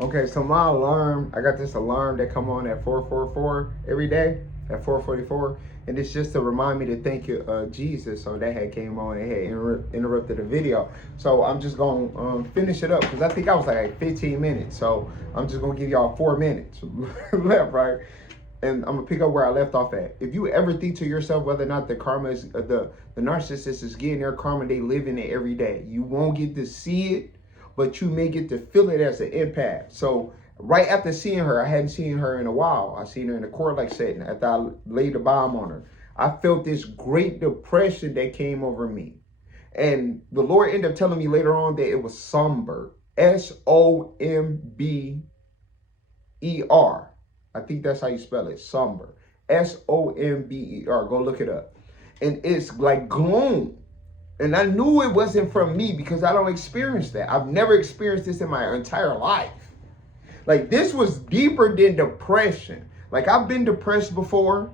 Okay, so my alarm, I got this alarm that come on at 4:44 every day, at 4:44, and it's just to remind me to thank you, Jesus. So that had came on and had interrupted the video. So I'm just gonna finish it up because I think I was like 15 minutes. So I'm just gonna give y'all 4 minutes left, right? And I'm gonna pick up where I left off at. If you ever think to yourself whether or not the karma is the narcissist is getting their karma, they live in it every day. You won't get to see it, but you may get to feel it as an impact. So right after seeing her, I hadn't seen her in a while. I seen her in a court-like setting after I laid the bomb on her. I felt this great depression that came over me. And the Lord ended up telling me later on that it was somber. Somber. I think that's how you spell it, somber. Somber. Go look it up. And it's like gloom. And I knew it wasn't from me because I don't experience that. I've never experienced this in my entire life. Like, this was deeper than depression. Like, I've been depressed before.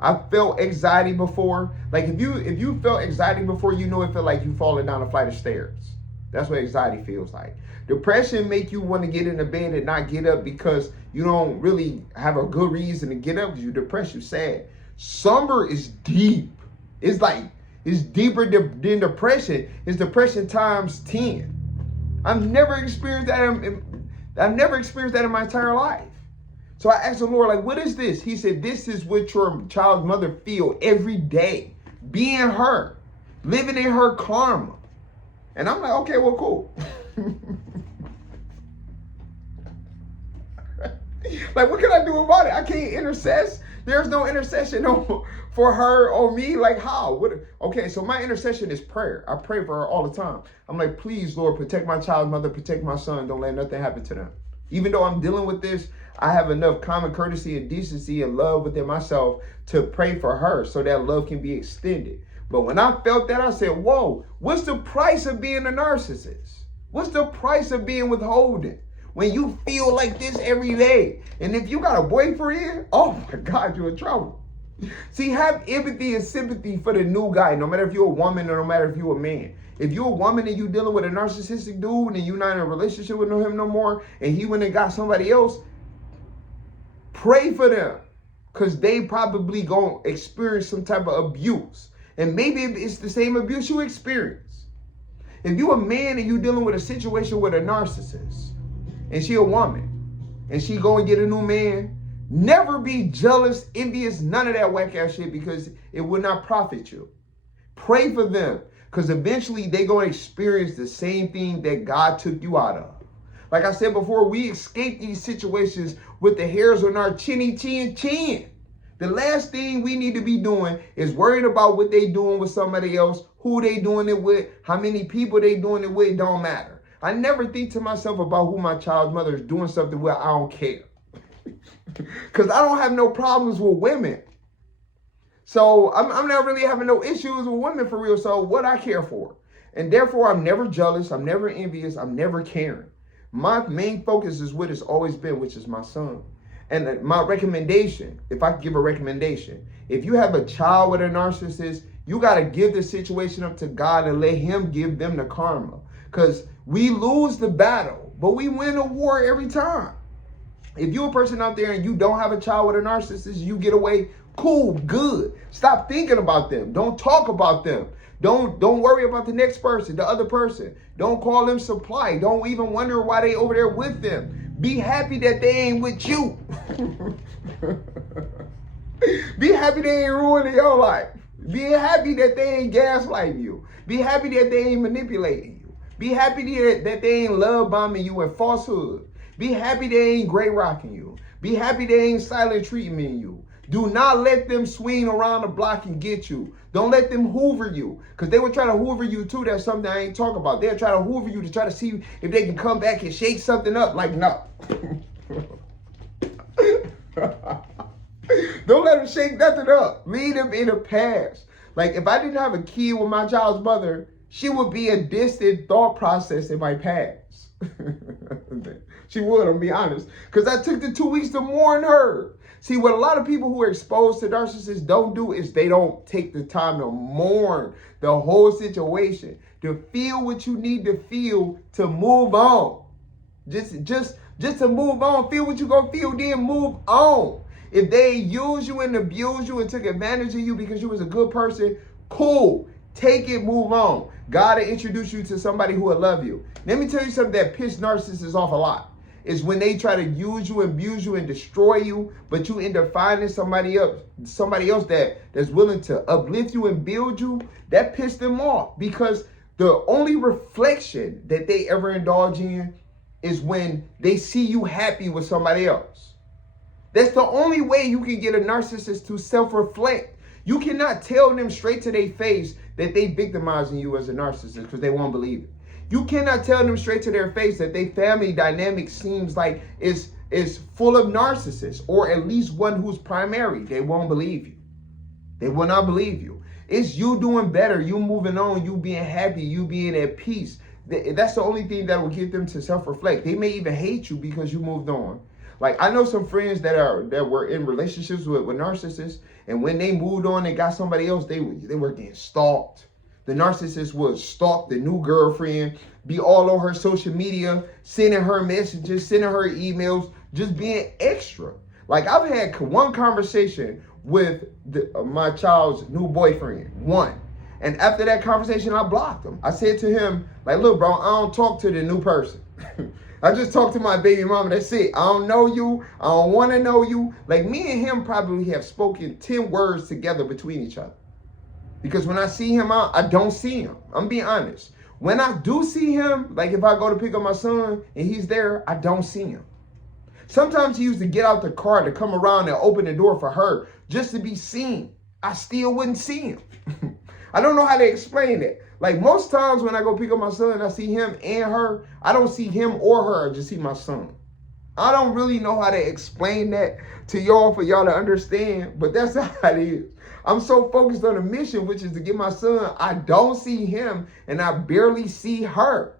I felt anxiety before. Like, if you felt anxiety before, you know it felt like you falling down a flight of stairs. That's what anxiety feels like. Depression make you want to get in the bed and not get up because you don't really have a good reason to get up because you're depressed, you're sad. Somber is deep. It's like, it's deeper than depression. It's depression times 10. I've never experienced that in my entire life. So I asked the Lord, like, what is this? He said, this is what your child's mother feel every day. Being her. Living in her karma. And I'm like, okay, well, cool. Like, what can I do about it? I can't intercess. There's no intercession for her or me. Like, how? Okay, so my intercession is prayer. I pray for her all the time. I'm like, please, Lord, protect my child's mother, protect my son. Don't let nothing happen to them. Even though I'm dealing with this, I have enough common courtesy and decency and love within myself to pray for her so that love can be extended. But when I felt that, I said, whoa, what's the price of being a narcissist? What's the price of being withholding? When you feel like this every day. And if you got a boyfriend, oh my God, you're in trouble. See, have empathy and sympathy for the new guy, no matter if you're a woman or no matter if you're a man. If you're a woman and you dealing with a narcissistic dude and you're not in a relationship with him no more, and he went and got somebody else, pray for them. Because they probably going to experience some type of abuse. And maybe it's the same abuse you experience. If you're a man and you're dealing with a situation with a narcissist, and she a woman, and she go and get a new man, never be jealous, envious, none of that whack ass shit because it will not profit you. Pray for them because eventually they going to experience the same thing that God took you out of. Like I said before, we escape these situations with the hairs on our chin. The last thing we need to be doing is worrying about what they doing with somebody else, who they doing it with, how many people they doing it with, don't matter. I never think to myself about who my child's mother is doing something with. I don't care. Because I don't have no problems with women. So I'm not really having no issues with women for real. So what I care for. And therefore, I'm never jealous. I'm never envious. I'm never caring. My main focus is what it's always been, which is my son. And my recommendation, if I could give a recommendation, if you have a child with a narcissist, you got to give the situation up to God and let him give them the karma. Because we lose the battle, but we win a war every time. If you're a person out there and you don't have a child with a narcissist, you get away, cool, good. Stop thinking about them. Don't talk about them. Don't worry about the next person, the other person. Don't call them supply. Don't even wonder why they over there with them. Be happy that they ain't with you. Be happy they ain't ruining your life. Be happy that they ain't gaslighting you. Be happy that they ain't manipulating you. Be happy that they ain't love bombing you and falsehood. Be happy they ain't gray rocking you. Be happy they ain't silent treatment you. Do not let them swing around the block and get you. Don't let them hoover you. Because they will try to hoover you too. That's something I ain't talking about. They'll try to hoover you to try to see if they can come back and shake something up. Like, no. Don't let them shake nothing up. Leave them in the past. Like, if I didn't have a kid with my child's mother, she would be a distant thought process in my past. She would, I'm be honest. Because I took the 2 weeks to mourn her. See, what a lot of people who are exposed to narcissists don't do is they don't take the time to mourn the whole situation, to feel what you need to feel to move on. Just to move on. Feel what you're going to feel, then move on. If they use you and abuse you and took advantage of you because you was a good person, cool. Take it, move on. God will introduce you to somebody who will love you. Let me tell you something that pissed narcissists off a lot. Is when they try to use you, abuse you, and destroy you, but you end up finding somebody else that's willing to uplift you and build you. That pissed them off, because the only reflection that they ever indulge in is when they see you happy with somebody else. That's the only way you can get a narcissist to self-reflect. You cannot tell them straight to their face that they victimizing you as a narcissist, because they won't believe it. You cannot tell them straight to their face that their family dynamic seems like is full of narcissists, or at least one who's primary. They won't believe you. They will not believe you. It's you doing better, you moving on, you being happy, you being at peace. That's the only thing that will get them to self-reflect. They may even hate you because you moved on. Like, I know some friends that were in relationships with narcissists, and when they moved on and got somebody else, they were getting stalked. The narcissist would stalk the new girlfriend, be all on her social media, sending her messages, sending her emails, just being extra. Like, I've had one conversation with my child's new boyfriend, one. And after that conversation, I blocked him. I said to him, like, look, bro, I don't talk to the new person. I just talk to my baby mama. That's it. I don't know you. I don't want to know you. Like, me and him probably have spoken 10 words together between each other. Because when I see him out, I don't see him. I'm being honest. When I do see him, like if I go to pick up my son and he's there, I don't see him. Sometimes he used to get out the car to come around and open the door for her just to be seen. I still wouldn't see him. I don't know how to explain it. Like, most times when I go pick up my son and I see him and her, I don't see him or her, I just see my son. I don't really know how to explain that to y'all for y'all to understand, but that's how it is. I'm so focused on the mission, which is to get my son. I don't see him and I barely see her.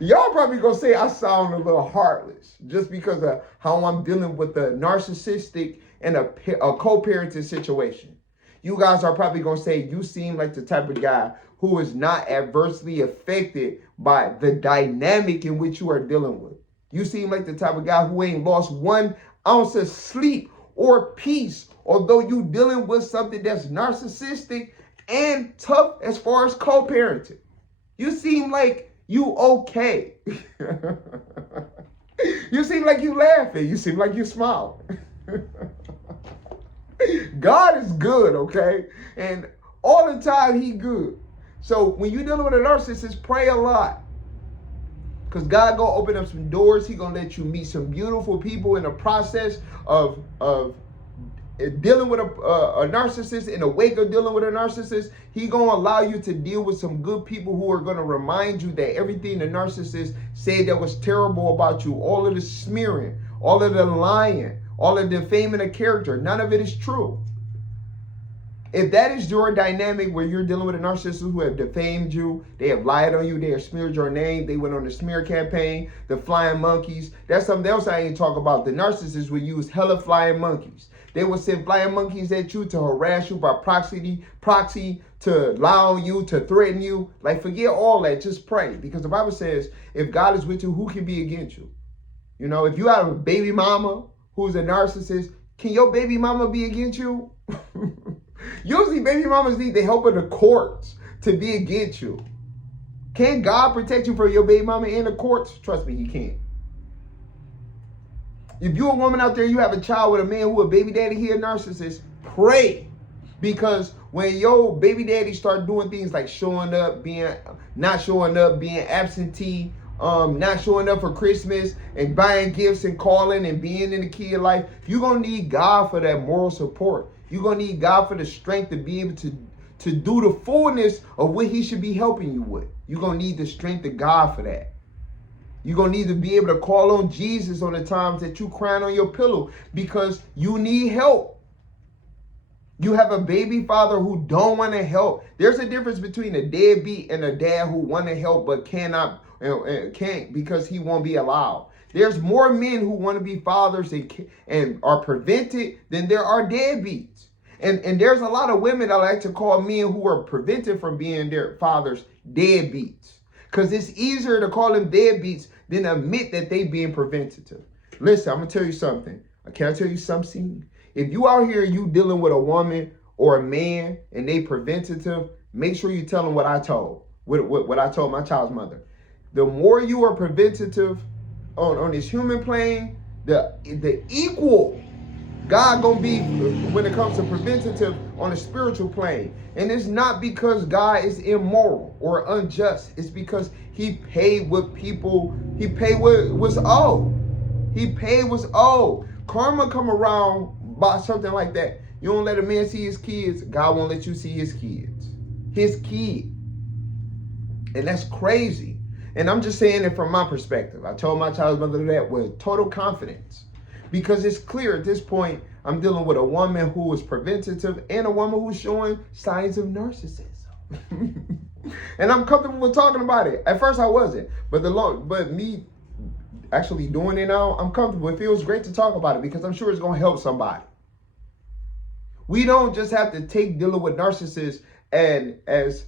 Y'all probably gonna say I sound a little heartless just because of how I'm dealing with the narcissistic and a co-parenting situation. You guys are probably gonna say you seem like the type of guy who is not adversely affected by the dynamic in which you are dealing with. You seem like the type of guy who ain't lost 1 ounce of sleep or peace, although you dealing with something that's narcissistic and tough as far as co-parenting. You seem like you okay. You seem like you laughing. You seem like you smiling. God is good, okay? And all the time he good. So when you're dealing with a narcissist, pray a lot. Because God gonna open up some doors. He gonna let you meet some beautiful people in the process of dealing with a narcissist. In the wake of dealing with a narcissist, he gonna allow you to deal with some good people who are gonna remind you that everything the narcissist said that was terrible about you, all of the smearing, all of the lying, all of the defaming of character, none of it is true. If that is your dynamic where you're dealing with a narcissist who have defamed you, they have lied on you, they have smeared your name, they went on the smear campaign, the flying monkeys, that's something else I ain't talk about. The narcissists will use hella flying monkeys. They will send flying monkeys at you to harass you by proxy, to lie on you, to threaten you. Like, forget all that, just pray. Because the Bible says, if God is with you, who can be against you? You know, if you have a baby mama who's a narcissist, can your baby mama be against you? Usually baby mamas need the help of the courts to be against you. Can God protect you from your baby mama in the courts? Trust me, he can. If you're a woman out there, you have a child with a man who a baby daddy, he a narcissist, pray. Because when your baby daddy start doing things like showing up, not showing up, being absentee, not showing up for Christmas and buying gifts and calling and being in the kid life, you're going to need God for that moral support. You're going to need God for the strength to be able to do the fullness of what he should be helping you with. You're going to need the strength of God for that. You're going to need to be able to call on Jesus on the times that you crying on your pillow because you need help. You have a baby father who don't want to help. There's a difference between a deadbeat and a dad who want to help but can't because he won't be allowed. There's more men who want to be fathers and are prevented than there are deadbeats. And there's a lot of women I like to call men who are prevented from being their fathers deadbeats. Because it's easier to call them deadbeats than admit that they being preventative. Listen, I'm going to tell you something. Can I tell you something? If you out here, you dealing with a woman or a man and they preventative, make sure you tell them what I told. What I told my child's mother. The more you are preventative on this human plane, the equal God gonna be when it comes to preventative on a spiritual plane. And it's not because God is immoral or unjust. It's because he paid what people, he paid what was owed. He paid what's owed. Karma come around by something like that. You don't let a man see his kids, God won't let you see his kids. His kid. And that's crazy. And I'm just saying it from my perspective. I told my child's mother that with total confidence. Because it's clear at this point, I'm dealing with a woman who is preventative and a woman who's showing signs of narcissism. And I'm comfortable with talking about it. At first I wasn't. But me actually doing it now, I'm comfortable. It feels great to talk about it because I'm sure it's going to help somebody. We don't just have to take dealing with narcissists and as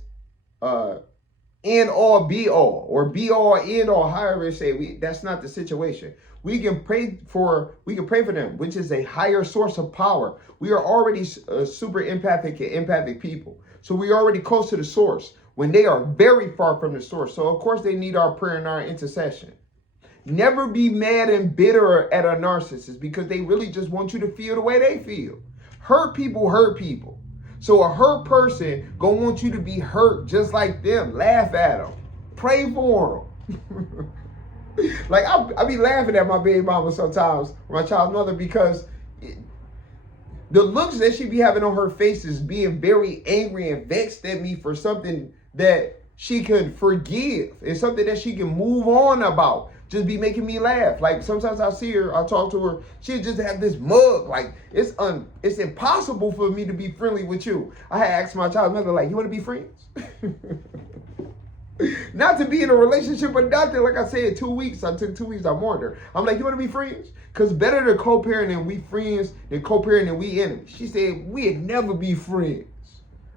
end all be all or be all end all, however they say. That's not the situation. We can pray for them, which is a higher source of power. We are already super empathic people. So we're already close to the source when they are very far from the source. So of course they need our prayer and our intercession. Never be mad and bitter at a narcissist because they really just want you to feel the way they feel. Hurt people hurt people. So a hurt person gonna want you to be hurt just like them. Laugh at them. Pray for them. Like I be laughing at my baby mama sometimes, my child's mother, because the looks that she be having on her face is being very angry and vexed at me for something that she could forgive. It's something that she can move on about. Just be making me laugh. Like sometimes I see her, I talk to her, she just have this mug. Like it's impossible for me to be friendly with you. I had asked my child's mother, like, you want to be friends? Not to be in a relationship or nothing. Like I said, 2 weeks. I took 2 weeks. I mourned her. I'm like, you want to be friends? Because better to co-parent and we friends than co-parent and we enemies. She said, we'd never be friends.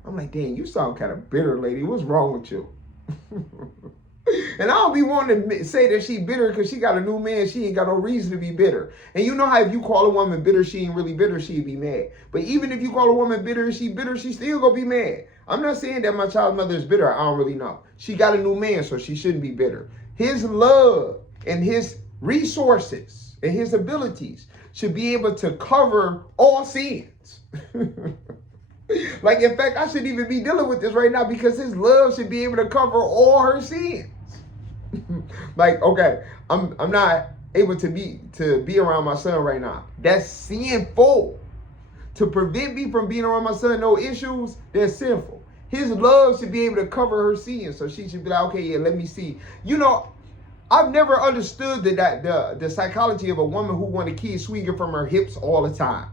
I'm like, dang, you sound kind of bitter, lady. What's wrong with you? And I don't be wanting to say that she bitter because she got a new man. She ain't got no reason to be bitter. And you know how if you call a woman bitter, she ain't really bitter, she'd be mad. But even if you call a woman bitter, she still gonna be mad. I'm not saying that my child's mother is bitter. I don't really know. She got a new man, so she shouldn't be bitter. His love and his resources and his abilities should be able to cover all sins. Like, in fact, I shouldn't even be dealing with this right now because his love should be able to cover all her sins. Like, okay, I'm not able to be around my son right now. That's sinful. To prevent me from being around my son, no issues, that's sinful. His love should be able to cover her sins. So she should be like, okay, yeah, let me see. You know, I've never understood the psychology of a woman who want a kid swinging from her hips all the time.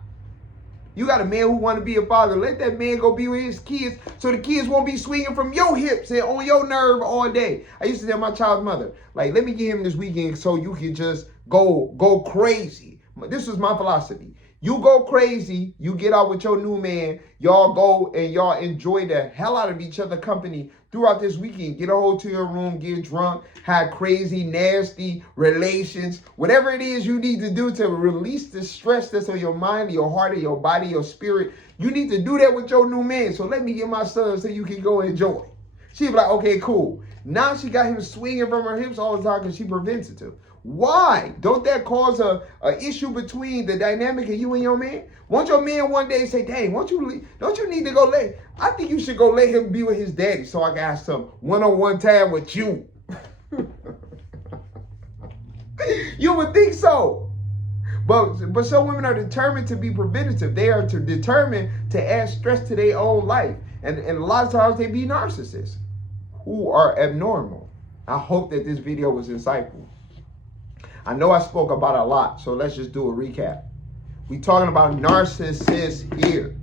You got a man who want to be a father. Let that man go be with his kids so the kids won't be swinging from your hips and on your nerve all day. I used to tell my child's mother, like, let me get him this weekend so you can just go crazy. This was my philosophy. You go crazy, you get out with your new man, y'all go and y'all enjoy the hell out of each other company throughout this weekend. Get a hotel room, get drunk, have crazy, nasty relations, whatever it is you need to do to release the stress that's on your mind, your heart, your body, your spirit. You need to do that with your new man. So let me get my son so you can go enjoy. She'd be like, okay, cool. Now she got him swinging from her hips all the time because she preventative. Why? Don't that cause a issue between the dynamic of you and your man? Won't your man one day say, dang, don't you need to go lay? I think you should go let him be with his daddy so I can have some one-on-one time with you. You would think so. But some women are determined to be preventative. They are determined to add stress to their own life. And a lot of times they be narcissists who are abnormal. I hope that this video was insightful. I know I spoke about a lot, so let's just do a recap. We're talking about narcissists here.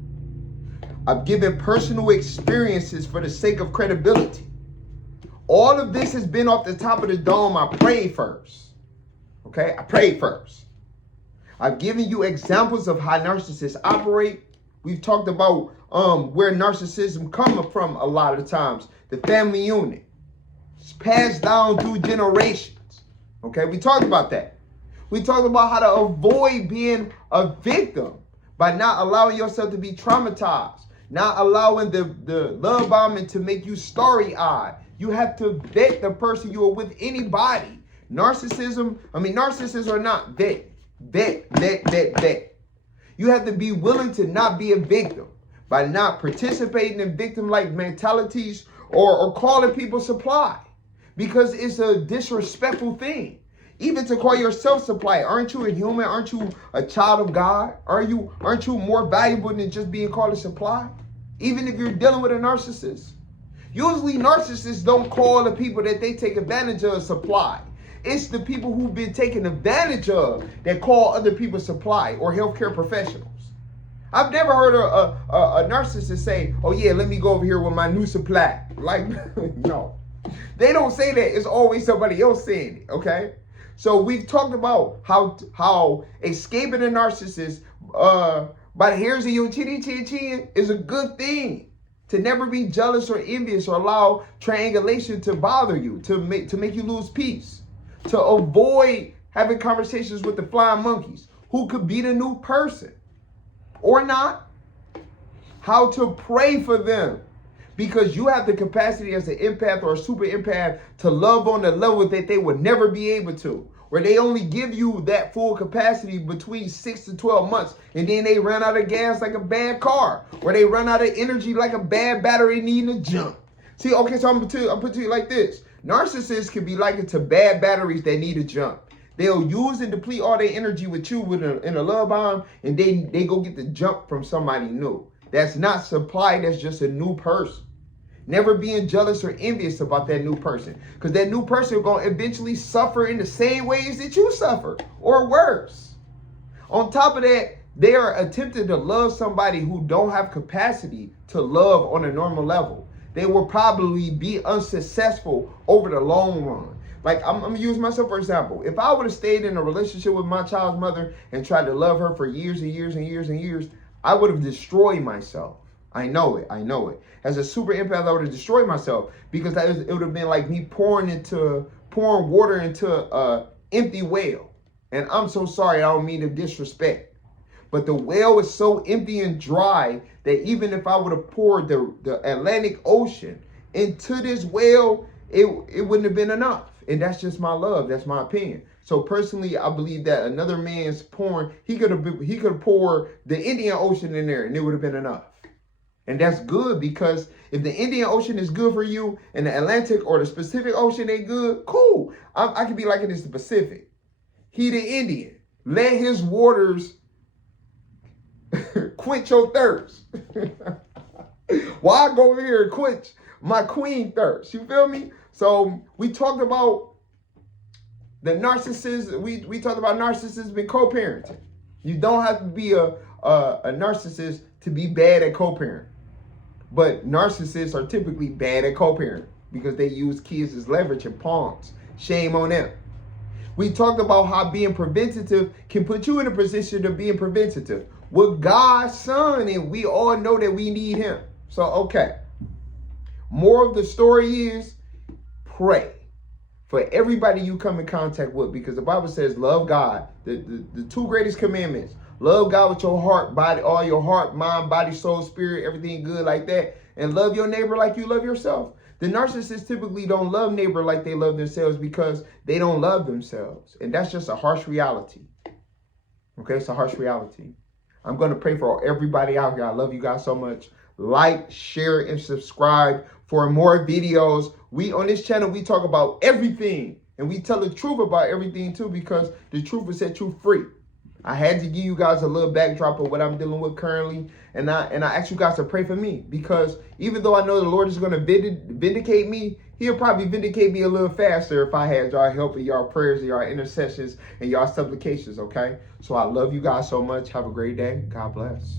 I've given personal experiences for the sake of credibility. All of this has been off the top of the dome. I prayed first. Okay, I prayed first. I've given you examples of how narcissists operate. We've talked about where narcissism comes from a lot of times. The family unit. It's passed down through generations. Okay, we talked about that. We talked about how to avoid being a victim by not allowing yourself to be traumatized, not allowing the love bombing to make you starry-eyed. You have to vet the person you are with, anybody. Narcissists or not, vet. You have to be willing to not be a victim by not participating in victim-like mentalities or calling people supply, because it's a disrespectful thing. Even to call yourself supply. Aren't you a human? Aren't you a child of God? Aren't you more valuable than just being called a supply? Even if you're dealing with a narcissist. Usually narcissists don't call the people that they take advantage of supply. It's the people who've been taken advantage of that call other people supply, or healthcare professionals. I've never heard a narcissist say, oh yeah, let me go over here with my new supply. Like, no. They don't say that. It's always somebody else saying it, okay? So we've talked about how escaping a narcissist by the hairs of your chin is a good thing. To never be jealous or envious or allow triangulation to bother you, to make you lose peace. To avoid having conversations with the flying monkeys, who could be the new person or not. How to pray for them, because you have the capacity as an empath or a super empath to love on the level that they would never be able to, where they only give you that full capacity between 6 to 12 months, and then they run out of gas like a bad car, or they run out of energy like a bad battery needing to jump. See, okay, so I'm put to you like this. Narcissists can be likened to bad batteries that need to jump. They'll use and deplete all their energy with you in a love bomb, and they go get the jump from somebody new. That's not supply, that's just a new person. Never being jealous or envious about that new person, because that new person is going to eventually suffer in the same ways that you suffer, or worse. On top of that, they are attempting to love somebody who don't have capacity to love on a normal level. They will probably be unsuccessful over the long run. Like, I'm going to use myself for example. If I would have stayed in a relationship with my child's mother and tried to love her for years and years and years and years, I would have destroyed myself. I know it. As a super empath, I would have destroyed myself, because it would have been like me pouring water into an empty well. And I'm so sorry, I don't mean to disrespect, but the well is so empty and dry that even if I would have poured the Atlantic Ocean into this well, it wouldn't have been enough. And that's just my love. That's my opinion. So personally, I believe that another man's pouring, he could have poured the Indian Ocean in there and it would have been enough. And that's good, because if the Indian Ocean is good for you and the Atlantic or the Pacific Ocean ain't good, cool. I could be liking this the Pacific. He the Indian. Let his waters quench your thirst. Why go over here and quench my queen thirst? You feel me? So we talked about the narcissist. We talked about narcissism and co-parenting. You don't have to be a narcissist to be bad at co-parenting. But narcissists are typically bad at co-parenting because they use kids as leverage and pawns. Shame on them. We talked about how being preventative can put you in a position of being preventative with God's son, and we all know that we need him. So, okay. More of the story is pray for everybody you come in contact with, because the Bible says love God. The two greatest commandments. Love God with your heart, body, all your heart, mind, body, soul, spirit, everything good like that. And love your neighbor like you love yourself. The narcissists typically don't love neighbor like they love themselves, because they don't love themselves. And that's just a harsh reality. Okay, it's a harsh reality. I'm going to pray for everybody out here. I love you guys so much. Like, share, and subscribe for more videos. On this channel, we talk about everything. And we tell the truth about everything too, because the truth will set you free. I had to give you guys a little backdrop of what I'm dealing with currently. And I ask you guys to pray for me, because even though I know the Lord is going to vindicate me, he'll probably vindicate me a little faster if I had y'all help and y'all prayers and y'all intercessions and y'all supplications, okay? So I love you guys so much. Have a great day. God bless.